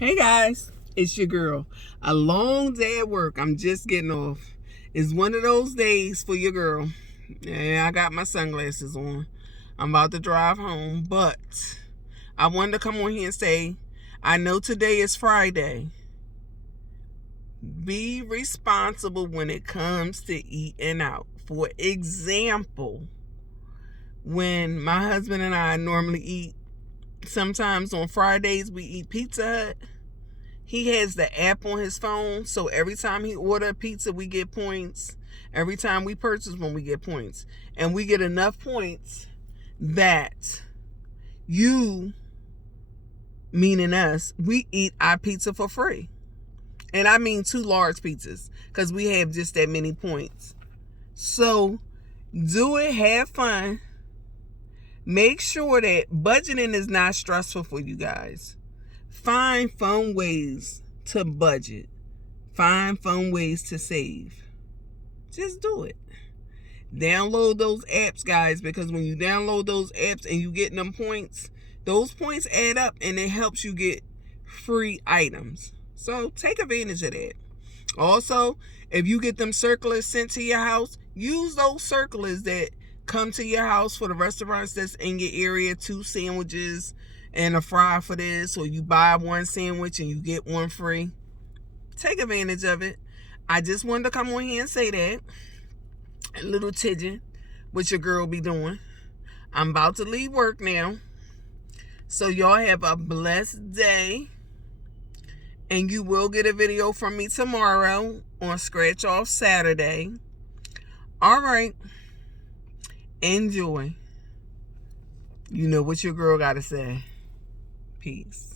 Hey guys, it's your girl. A long day at work. I'm just getting off. It's one of those days for your girl. Yeah, I got my sunglasses on. I'm about to drive home, but I wanted to come on here and say, I know today is Friday. Be responsible when it comes to eating out. For example, when my husband and I normally eat, sometimes on Fridays we eat Pizza Hut. He has the app on his phone, so every time he order a pizza, we get points. Every time we purchase one, we get points. And we get enough points that you, meaning us, we eat our pizza for free. And I mean 2 large pizzas, because we have just that many points. So do it, have fun. Make sure that budgeting is not stressful for you guys. Find fun ways to budget. Find fun ways to save. Just do it. Download those apps, guys, because when you download those apps and you get them points, those points add up and it helps you get free items. So take advantage of that. Also, if you get them circulars sent to your house, use those circulars that come to your house for the restaurants that's in your area. 2 sandwiches and a fry for this, or you buy 1 sandwich and you get 1 free. Take advantage of it. I just wanted to come on here and say that. A little tidget, what your girl be doing. I'm about to leave work now. So y'all have a blessed day. And you will get a video from me tomorrow on Scratch Off Saturday. All right. Enjoy. You know what your girl got to say. Peace.